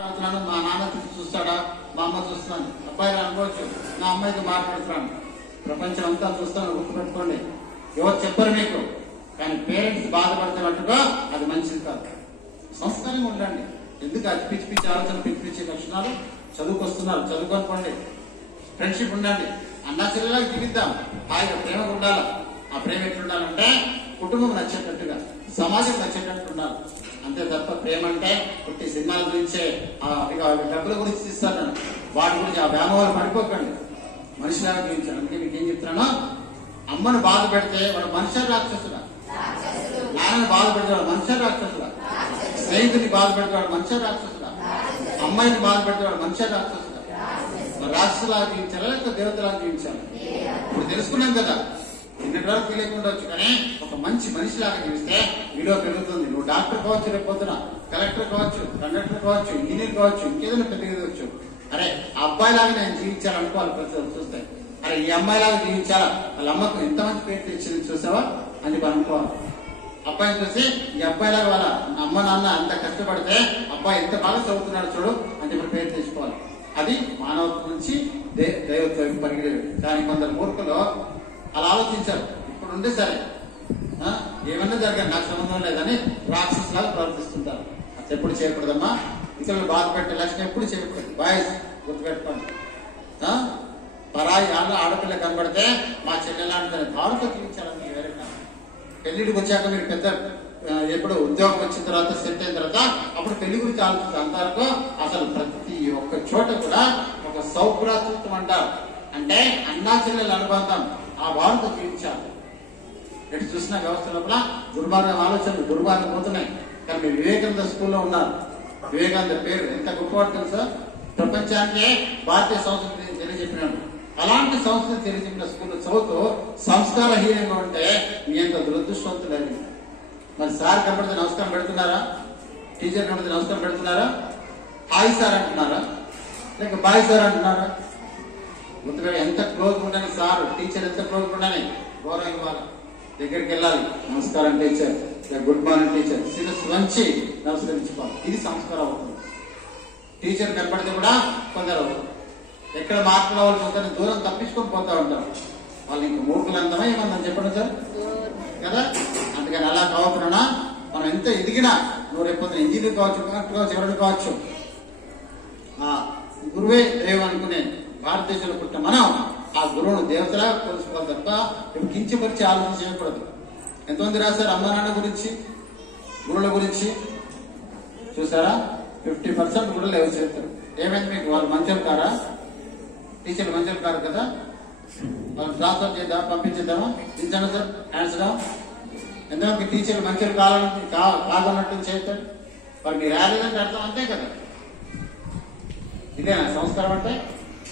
మా నాన్న చూస్తాడా, మా అమ్మ చూస్తాను, అబ్బాయిలు అనుకోవచ్చు నా అమ్మాయితో మాట్లాడుతున్నాను, ప్రపంచం అంతా చూస్తాను. గుర్తుపెట్టుకోండి, ఎవరు చెప్పరు మీకు, కానీ పేరెంట్స్ బాధపడుతున్నట్టుగా అది మంచిది కాదు. సంస్కారంగా ఉండండి. ఎందుకు అది పిచ్చి పిచ్చి ఆలోచన, పిచ్చి పిచ్చి లక్షణాలు? చదువుకొస్తున్నారు, చదువుకోనుకోండి. ఫ్రెండ్షిప్ ఉండండి, అన్నా చెల్లెలా జీవిద్దాం, హాయిగా ప్రేమగా ఉండాలి. ఆ ప్రేమ ఎట్లుండాలంటే కుటుంబం నచ్చేటట్టుగా, సమాజం నచ్చేటట్టు ఉండాలి. అంతే తప్ప ప్రేమ అంటే పుట్టి సినిమాల గురించే డబ్బుల గురించి ఇస్తాను, వాటి గురించి ఆ వ్యామోహాలు పడిపోకండి. మనిషిలాగా జీవించాలి. అందుకే మీకు ఏం చెప్తున్నాను, అమ్మను బాధ పెడితే వాడు మనుషులు రాక్షసుడా, నాన్నని బాధ పెడితే వాడు మనుషులు రాక్షసుడా, స్నేహితుని బాధ పెడితే వాడు మనుషులు రాక్షసుడా, అమ్మాయిని బాధ పెడితే వాడు మనుషులు రాక్షసుడా. రాక్షసులాగా జీవించాలా లేకపోతే దేవతలాగా జీవించాలి? ఇప్పుడు తెలుసుకున్నాం కదా, ఇన్నటి వరకు తెలియకుండా వచ్చు, కానీ ఒక మంచి మనిషిలాగా జీవిస్తే విలువ పెరుగుతుంది. నువ్వు డాక్టర్ కావచ్చు, రేపు పొద్దున కలెక్టర్ కావచ్చు, కండక్టర్ కావచ్చు, ఇంజనీర్ కావచ్చు, ఇంకేదైనా పెద్ద ఎదవచ్చు. అరే ఆ అబ్బాయి లాగా నేను జీవించాలనుకోవాలి. ప్రతి చూస్తే అరే ఈ అమ్మాయి లాగా జీవించాలా, వాళ్ళ అమ్మకు ఎంత మంచి పేరు తెచ్చింది చూసావా అని చెప్పి అనుకోవాలి. అబ్బాయిని చూసి ఈ అబ్బాయి లాగా వాళ్ళ అమ్మ నాన్న అంత కష్టపడితే అబ్బాయి ఎంత బాగా చదువుతున్నాడు చూడు అని చెప్పి పేరు తెచ్చుకోవాలి. అది మానవత్వం నుంచి దైవత్వం పరిగెడేది. కానీ కొందరు మూర్ఖులు అలా ఆలోచించారు. ఇప్పుడు ఉంటే సరే ఏమన్నా జరగదు, నాకు సంబంధం లేదని రాక్షసులాగా ప్రవర్తిస్తుంటారు. అది ఎప్పుడు చేయకూడదమ్మా. ఇతరులు బాధ పెట్టే లక్షణం ఎప్పుడు చేయకూడదు. బాయ్స్ గుర్తుపెట్టుకోండి. పరాయి ఆడపిల్ల కనబడితే మా చెల్లెలాంటి భారత జీవించాలని వేరే కాదు. పెళ్లిడికి వచ్చాక మీరు పెద్ద ఎప్పుడు ఉద్యోగం వచ్చిన తర్వాత సెట్ అయిన తర్వాత అప్పుడు పెళ్లి గురించి ఆలోచిస్తారు. అంతవరకు అసలు ప్రతి ఒక్క చోట కూడా ఒక సౌభ్రాతృత్వం అంటారు. అంటే అన్నా చెల్లెల అనుబంధం, ఆ భావంతో జీవించాలి. ఎటు చూసిన వ్యవస్థ లోపల దుర్మార్గం ఆలోచనలు, దుర్మార్గం పోతున్నాయి. కానీ మీరు వివేకానంద స్కూల్లో ఉన్నారు. వివేకానంద పేరు ఎంత గొప్పవాడు తెలుసా? ప్రపంచానికే భారతీయ సంస్కృతి తెలియజెప్పినాడు. అలాంటి సంస్కృతి తెలియజెప్పిన స్కూల్లో చదువుతూ సంస్కారహీనంగా ఉంటే మీ అంత దురదృష్టవంతులేదు. మరి సార్ కనబడితే నమస్కారం పెడుతున్నారా? టీచర్ కనబడితే నమస్కారం పెడుతున్నారా? హాయ్ సార్ అంటున్నారా లేక బాయ్ సార్ అంటున్నారా? గుర్తుపెట్టి ఎంత క్లోజ్ ఉండాలి సార్ టీచర్, ఎంత క్లోజ్ ఉండాలి, గౌరవం ఇవ్వాలి. దగ్గరికి వెళ్ళాలి, నమస్కారం టీచర్, గుడ్ మార్నింగ్ టీచర్, శిరస్సు వంచి నమస్కరించుకోవాలి. ఇది సంస్కారం అవుతుంది. టీచర్ కనపడితే కూడా కొందరు ఎక్కడ మార్కుల వాళ్ళు చూస్తారు, దూరం తప్పించుకొని పోతా ఉంటారు. వాళ్ళు ఇంక మూర్ఖులందమా ఏమన్నా చెప్పండి సార్ కదా. అందుకని అలా కావకుండా మనం ఎంత ఎదిగినా, నువ్వు రేపు ఇంజనీర్ కావచ్చు, కలెక్టర్ కావచ్చు, ఎవరు కావచ్చు, గురువే దైవం అనుకునే భారతదేశంలో పుట్టిన మనం ఆ గురువును దేవతలా కొలుసుకోవాలి తప్ప కించపరిచి ఆలోచన చేయకూడదు. ఎంతమంది రాశారు అమ్మ నాన్న గురించి, గురువుల గురించి? చూసారా, 50% కూడా లేవు చేస్తారు. ఏమైంది మీకు? వాళ్ళు మంచోళ్ళు కారా? టీచర్లు మంచోళ్ళు కారు కదా. వాళ్ళు ట్రాన్స్ఫర్ చేద్దాం, పంపించేద్దామా? ఇచ్చాను సార్ హ్యాండ్స్ డౌన్. ఎంతమంది టీచర్లు మంచోళ్ళు కాదన్నట్టు చేస్తారు. వాళ్ళు మీరు రాలేదంటే అర్థం అంతే కదా. ఇదేనా సంస్కారం అంటే?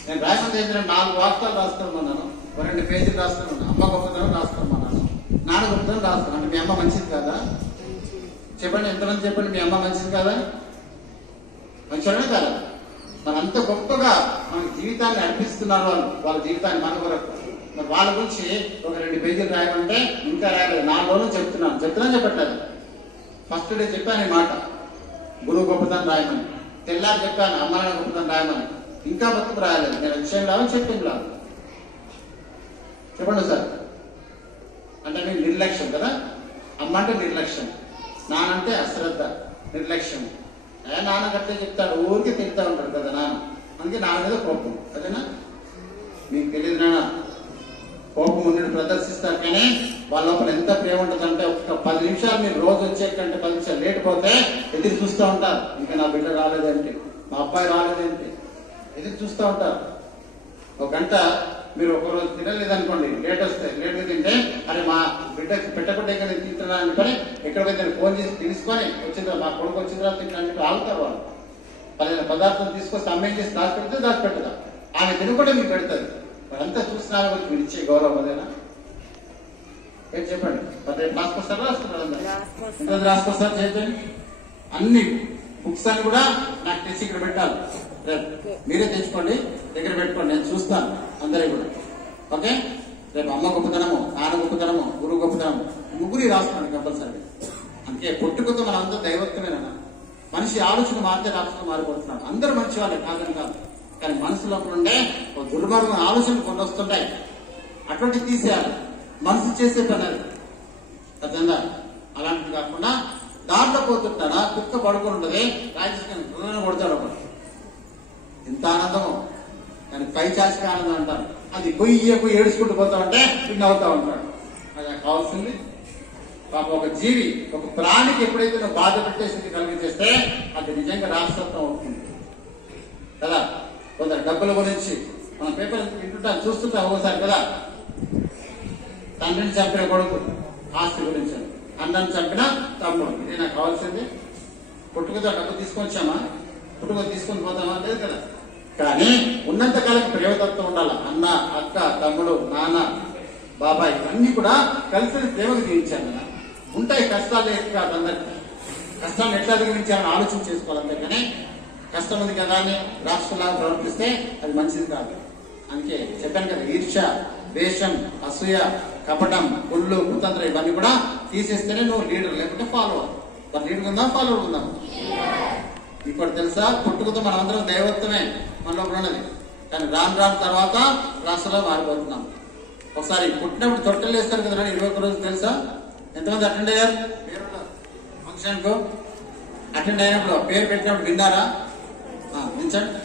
నేను రాయమంది ఏంటంటే 4 వాక్యాలు రాస్తామన్నాను, 2 పేజీలు రాస్తామన్నాను. అమ్మ గొప్పతనం రాస్తామన్నాను, నాన్న గొప్పతనం రాస్తాను. అంటే మీ అమ్మ మంచిది కాదా? చెప్పండి, ఎంతమంది చెప్పండి మీ అమ్మ మంచిది కాదా? మంచివాడే కాదా? మరి అంత గొప్పగా మన జీవితాన్ని అర్పిస్తున్నారు వాళ్ళు, వాళ్ళ జీవితాన్ని మన కొరకు. మరి వాళ్ళ గురించి ఒక 2 పేజీలు రాయమంటే ఇంకా రాయలేదు. 4 రోజులు చెప్తున్నా చెప్పట్లేదు. ఫస్ట్ డే చెప్పాను ఈ మాట, గురువు గొప్పతనం రాయమని. తెల్లారి చెప్పాను అమ్మ నాన్న గొప్పతనం రాయమని. ఇంకా బతుకు రాయలేదు. నేను విషయం రావు, చెప్పింది రాదు. చెప్పండి సార్. అంటే నేను నిర్లక్ష్యం కదా. అమ్మ అంటే నిర్లక్ష్యం, నానంటే అశ్రద్ధ, నిర్లక్ష్యం. నాన్న కట్టే చెప్తాడు, ఊరికే తింటా ఉంటాడు కదా నాన్న. అందుకే నాన్న మీద కోపం. అదేనా? మీకు తెలియదు నాన్న, కోపం ఉన్నట్టు ప్రదర్శిస్తారు, కానీ వాళ్ళ లోపల ఎంత ప్రేమ ఉంటుందంటే ఒక 10 నిమిషాలు మీరు రోజు వచ్చే కంటే 10 నిమిషాలు లేట్ పోతే ఎదురు చూస్తూ ఉంటారు. ఇంకా నా బిడ్డ రాలేదేంటి, మా అబ్బాయి రాలేదేంటి, ఎదురు చూస్తూ ఉంటారు. 1 గంట మీరు ఒకరోజు తినలేదనుకోండి, లేట్ వస్తే లేట్గా తింటే అరే మా బిడ్డకి పెట్టకుండా ఇక్కడ నేను తింటున్నా అనుకొని ఎక్కడ పోతే ఫోన్ చేసి తెలుసుకొని వచ్చిన తర్వాత మా కొడుకు వచ్చిన తర్వాత తింటే ఆగుతారు వాళ్ళు. 10 పదార్థాలు తీసుకొస్తే అమ్మాయి చేసి దాచిపెడితే దాచిపెట్టదా, ఆమె తినకుండా మీకు పెడుతుంది. వాళ్ళంతా చూసినా మీరు ఇచ్చే గౌరవం అదేనా? ఏం చెప్పండి. రాసుకొస్తారు, రాసుకున్నారు అందరూ రాసుకొస్తారు చేద్దాం. అన్ని బుక్స్ అని కూడా నాకు తెచ్చి ఇక్కడ పెట్టాలి. మీరే తెచ్చుకోండి, దగ్గర పెట్టుకోండి, నేను చూస్తాను అందరి కూడా. ఓకే, రేపు అమ్మ గొప్పతనము, నాన్న గొప్పతనము, గురువు గొప్పతనము, ముగ్గురు రాస్తున్నాను కంపల్సరీ. అందుకే పుట్టుకతో మనం అంతా దైవత్వమేనా? మనిషి ఆలోచన మారితే రాష్ట్రం మారిపోతున్నాడు. అందరూ మంచి వాళ్ళే కాదని కాదు, కానీ మనసులో ఉండే ఒక దుర్మార్గమైన ఆలోచనలు కొన్ని వస్తుంటాయి. అటువంటి తీసేయాలి. మనసు చేసే పని అది అర్థంగా. అలాంటివి కాకుండా దాంట్లో పోతుంటాడా కుక్క పడుకుని ఉంటుంది, రాజకీయ కొడతాడు ఒకటి. ఇంత ఆనందము, కానీ పైచాచిక ఆనందం అంటారు. అది పొయ్యి ఏడుచుకుంటూ పోతా ఉంటే వీడిని అవుతా ఉంటాడు. అది కావాల్సింది పాప ఒక జీవి, ఒక ప్రాణికి ఎప్పుడైతే నువ్వు బాధ పెట్టే స్థితి కలిగించేస్తే అది నిజంగా రాష్ట్రత్వం అవుతుంది కదా. కొందరు డబ్బుల గురించి మనం పేపర్ వింటుంటాం, చూస్తుంటాం ఒకసారి కదా. తండ్రిని చంపిన కొడుకు ఆస్తి గురించి, అన్నని చంపిన తమ్ముడు. ఇది నాకు కావాల్సింది. పుట్టుకతో డబ్బు తీసుకొచ్చామా, పుట్టుక తీసుకొని పోతామా, లేదు కదా. కానీ ఉన్నంత కాలం ప్రేమతత్వం ఉండాలి. అన్న, అక్క, తమ్ముడు, నాన్న, బాబాయ్ అన్ని కూడా కలిసి ప్రేమకు జీవించాను కదా. ఉంటాయి కష్టాలు కాదు, అందరికి కష్టాలను ఎట్లా అధిగమించాలని ఆలోచన చేసుకోవాలి. అంతేకాని కష్టం ఉంది కదా అని రాష్ట్రంలాగా ప్రవర్తిస్తే అది మంచిది కాదు. అందుకే చెప్పాను కదా, ఈర్ష్య, ద్వేషం, అసూయ, కపటం, కుళ్ళు, కుతంత్రం ఇవన్నీ కూడా తీసేస్తేనే నువ్వు లీడర్, లేకుంటే ఫాలోవర్. మరి లీడర్ ఉందా, ఫాలోవర్ ఉందా? ఇప్పుడు తెలుసా, పుట్టుకతో మనం అందరం దైవత్వమే మనలో ఉన్నది. కానీ రాను తర్వాత రాష్ట్రంలో మారిపోతున్నాం. ఒకసారి పుట్టినప్పుడు తొట్టెలు వేస్తారు కదా 21 రోజులు, తెలుసా ఎంతమంది అటెండ్ అయ్యారు? ఫంక్షన్ కు అటెండ్ అయినప్పుడు పేరు పెట్టినప్పుడు విన్నారా?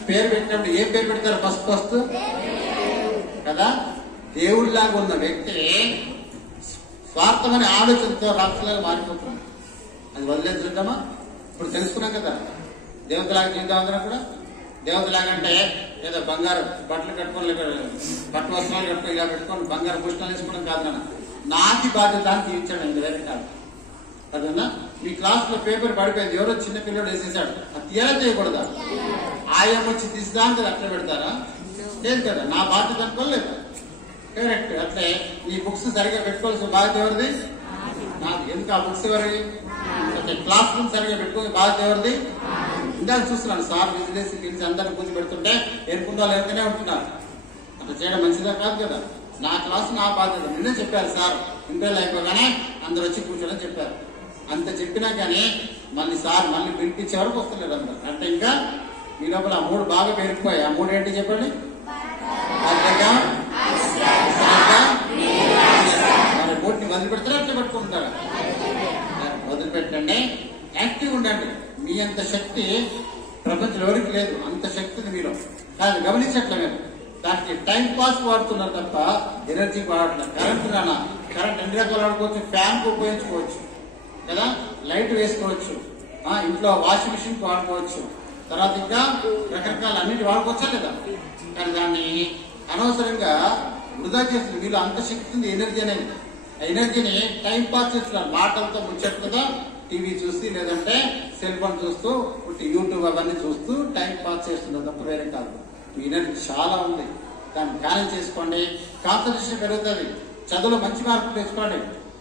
పేరు పెట్టినప్పుడు ఏ పేరు పెడతారు? ఫస్ట్ కదా. దేవుడిలాగా ఉన్న వ్యక్తి స్వార్థమనే ఆలోచనతో రాష్ట్రాలుగా మారిపోతుంది. అది వదిలేద్దామా? ఇప్పుడు తెలుసుకున్నాం కదా, దేవతలాగా జీవితం అందరం కూడా. దేవతలాగంటే ఏదో బంగారు బట్టలు కట్టుకొని, పట్టు వస్త్రాలు కట్టుకొని, ఇలా పెట్టుకొని బంగారు పుష్పాలు వేసుకోవడం కాదు కదా. నాకి బాధ్యత అని తీర్చాడు, వేరే కాదు. అదన్నా మీ క్లాస్ లో పేపర్ పడిపోయింది, ఎవరో చిన్న పిల్లడు వేసేసాడు, అది తీయాలా చేయకూడదా? ఆయన వచ్చి తీసిదా అంటే అట్లా పెడతారా? లేదు కదా. నా బాధ్యత అనుకోలేదు, కరెక్ట్. అట్లే ఈ బుక్స్ సరిగా పెట్టుకోవాల్సిన బాధ్యత ఎవరిది? నాది. ఎందుకు ఆ బుక్స్ ఎవరివి? క్లాస్ రూమ్ సరిగా పెట్టుకుని బాధ్యత ఎవరిది? ఇందాక చూస్తున్నాను, సార్ విజిలేసి పిలిచి అందరిని కూర్చి పెడుతుంటే ఎరుకుందా లేకనే ఉంటున్నారు. అట్లా చేయడం మంచిదా కాదు కదా. నా క్లాస్ నా బాధ్యత. నిన్నే చెప్పారు సార్, ఇంటర్వ్యూలు అయిపోగానే అందరు వచ్చి కూర్చోని చెప్పారు. అంత చెప్పినా కానీ మళ్ళీ సార్ మళ్ళీ పిలిపించే వరకు వస్తలేరు అందరు. అంటే ఇంకా మీ లోపల ఆ 3 బాగా పెరిగిపోయాయి. ఆ 3 ఏంటి చెప్పండి? మరి 3ని వదిలిపెడతారా అట్లా పెట్టుకుంటారా? వదిలిపెట్టండి, యాక్టివ్ ఉండండి. మీ అంత శక్తి ప్రపంచంలో ఎవరికి లేదు, అంత శక్తిని మీరు కాదు గమనించట్లే. మీరు దానికి టైం పాస్ వాడుతున్నారు తప్ప ఎనర్జీ వాడట్లేదు. కరెంట్ రానా, కరెంట్ ఎన్ని రకాలు వాడుకోవచ్చు. ఫ్యాన్ కు ఉపయోగించుకోవచ్చు కదా, లైట్ వేసుకోవచ్చు, ఇంట్లో వాషింగ్ మిషన్ కు వాడుకోవచ్చు, తర్వాత ఇంకా రకరకాల అన్నిటి వాడుకోవచ్చా లేదా. కానీ దాన్ని అనవసరంగా వృధా చేస్తుంది. వీళ్ళు అంత శక్తి ఉంది, ఎనర్జీ అనేది. ఆ ఎనర్జీని టైం పాస్ చేస్తున్నారు, మాటలతో ముచ్చట్లుగా టీవీ చూసి, లేదంటే సెల్ ఫోన్ చూస్తూ, యూట్యూబ్ అవన్నీ చూస్తూ టైం పాస్ చేస్తున్నారు తప్ప వేరే కాదు. మీ ఎనర్జీ చాలా ఉంది, దాన్ని బ్యాలెన్స్ చేసుకోండి. కాన్సన్ట్రేషన్ పెరుగుతుంది. చదువులో మంచి మార్కులు తెచ్చుకోండి.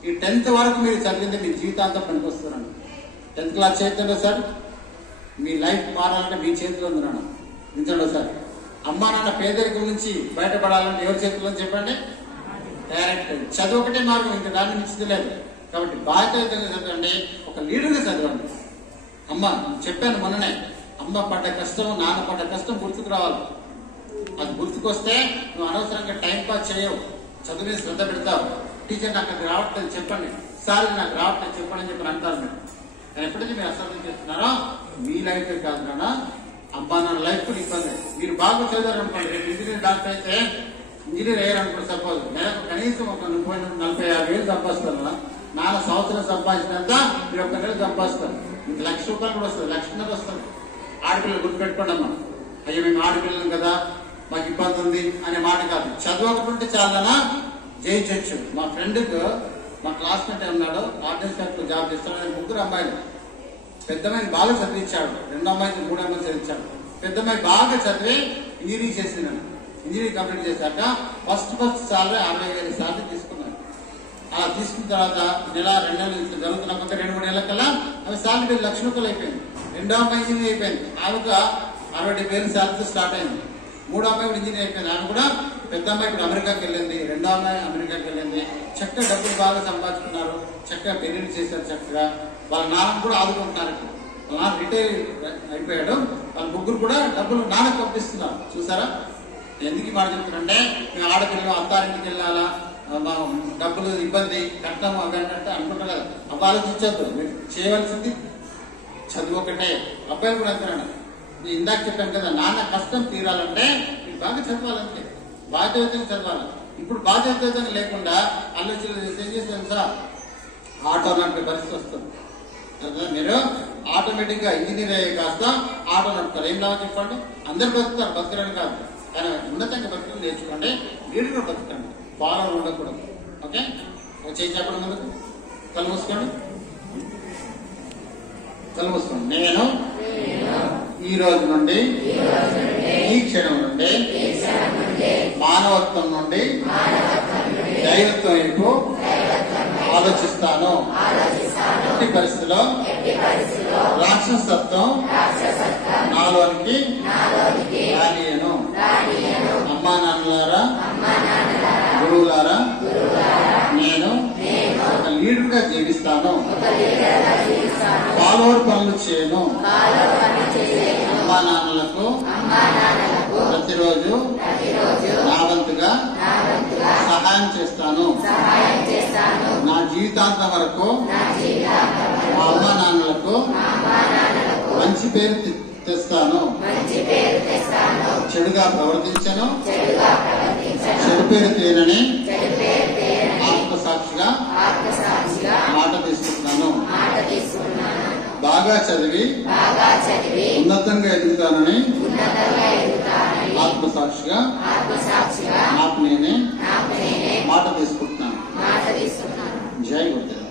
ఈ 10th వరకు మీరు చదివింది మీ జీవితాంతం పనికొస్తున్నాను. 10th క్లాస్ చేద్దాం సార్, మీ లైఫ్ మారాలంటే మీ చేతిలో ఉంది నాన్న. నిజంగా సార్, అమ్మా నాన్న పేదరికం నుంచి బయటపడాలంటే ఎవరి చేతిలో చెప్పండి? డైరెక్ట్ చదువు ఒకటే మార్గం, ఇంకా దాన్ని మించింది లేదు. కాబట్టి బాధ్యతగా చదవండి, ఒక లీడర్గా చదవండి. అమ్మ చెప్పాను మొన్ననే, అమ్మ పడ్డ కష్టం, నాన్న పడ్డ కష్టం గుర్తుకు రావాలి. అది గుర్తుకొస్తే నువ్వు అనవసరంగా టైం పాస్ చేయవు, చదువు మీద శ్రద్ధ పెడతావు. టీచర్ నాకు అది రావట్లేదు చెప్పండి, సార్ నాకు రావట్లేదు చెప్పండి అని చెప్పి అంటారు. మీరు కానీ ఎప్పుడైతే మీరు అశ్రద్ధం చేస్తున్నారో మీ లైఫ్ కాదు నాన్న, అమ్మా నాన్న లైఫ్ ఇబ్బంది. మీరు బాగా చదివారనుకోండి, రేపు ఇంజనీర్ డాక్టర్ అయితే ఇంజనీర్ అయ్యారనుకోండి, సపోజ్ నెలకు కనీసం ఒక 40-45 వేలు సంపాదిస్తారు. నాన్న సంవత్సరం సంపాదించినంత మీరు ఒక్క నెల సంపాదిస్తారు. మీకు ₹1,00,000 కూడా వస్తుంది, ₹1,00,000 వస్తుంది. ఆడపిల్లలు గుర్తుపెట్టుకోండి అమ్మా. అయ్యో మేము ఆడపిల్లలు కదా, మాకు ఇబ్బంది ఉంది అనే మాట కాదు. చదవకుంటే చాలనా జయించవచ్చు. మా ఫ్రెండ్కు మా క్లాస్మేట్ ఉన్నాడు, ఆర్డినెన్స్ ఫ్యాక్టరీలో జాబ్ చేస్తాడు. 3 అమ్మాయిలు, పెద్దమ్మాయిని బాగా చదివించాడు, 2 అమ్మాయిలు 3 అమ్మాయిలు చదివించాడు. పెద్దమ్మాయి బాగా చదివి ఇంజనీరింగ్ చేసింది. ఇంజనీరింగ్ కంప్లీట్ చేశాక ఫస్ట్ సాలరీ 60,000 సాలరీ తీసుకున్నాను. అలా తీసుకున్న తర్వాత నెల 2 నెలలు జరుగుతున్న కొత్త 2-3 నెలల కల్లా అవి సాలరీ ₹1,00,000 అయిపోయింది. 2వ అమ్మాయి ఇంజనీర్ అయిపోయింది, ఆమెకు 60,000 సాలరీతో స్టార్ట్ అయింది. 3వ అమ్మాయి కూడా ఇంజనీర్ అయిపోయింది, ఆమె కూడా. పెద్ద అమ్మాయి ఇప్పుడు అమెరికాకి వెళ్ళింది, 2వ అమ్మాయి అమెరికాకి వెళ్ళింది. చక్కగా డబ్బులు బాగా సంపాదించుకున్నారు, చక్కగా పెళ్లిళ్ళు చేశారు, చక్కగా వాళ్ళ నాన్న కూడా ఆదుకుంటున్నారు. రిటైర్ అయిపోయాడు. వాళ్ళ ముగ్గురు కూడా డబ్బులు నాన్నకు పంపిస్తున్నారు. చూసారా ఎందుకు మాట చెప్తున్నారంటే మేము ఆడపిల్లలు అత్తారింటికి వెళ్ళాలా, డబ్బులు ఇబ్బంది కట్నం అవి అంటే అనుకుంటారు కదా. అవి ఆలోచించద్దు. మీరు చేయవలసింది చదువు ఒకటే. అబ్బాయి కూడా అంటున్నాడు, నేను ఇందాక చెప్పాను కదా, నాన్న కష్టం తీరాలంటే మీరు బాగా చదవాలంటే, బాధ్యతగా చదవాలి. ఇప్పుడు బాధ్యతగా లేకుండా ఆలోచనలు ఏం చేస్తాను సార్, ఆటో నడిపే పరిస్థితి వస్తుంది. మీరు ఆటోమేటిక్ గా ఇంజనీర్ అయ్యే కాస్త ఆటో నడుపుతారు. ఏం లాగా చెప్పండి, అందరు బతుకుతారు, బతకరని కాదు, కానీ ఉన్నతంగా బతుకులు నేర్చుకోండి, మీరు కూడా బతకండి, ఫాలో ఉండకూడదు. ఓకే, చేయి చెప్పడం ముందుకు కళ్ళు మూసుకోండి, కళ్ళు మూసుకోండి. నేను ఈ రోజు నుండి ఈ క్షణం నుండి మానవత్వం నుండి దైవత్వం వైపు ఆలోచిస్తాను. ఎట్టి పరిస్థితిలో రాక్షసత్వం నాలోనికి రానియను. అమ్మా నాన్నలారా, గురువులారా, నేను ఒక లీడర్ గా జీవిస్తాను. ఫాలోవర్ పనులు చేయను. అమ్మా నాన్నలకు ప్రతిరోజు నా వంతుగా సహాయం చేస్తాను. నా జీవితాంతం వరకు మా అమ్మా నాన్నలకు మంచి పేరు తెస్తాను. చెడుగా ప్రవర్తించను. చెడు పేరు తీరని ఆత్మసాక్షిగా మాట తీసుకుంటున్నాను. బాగా చదివి ఉన్నతంగా ఎదుగుతానని ఆత్మసాక్షిగా నాకు నేనే మాట తీసుకుంటున్నాను. జై గురుదేవ్.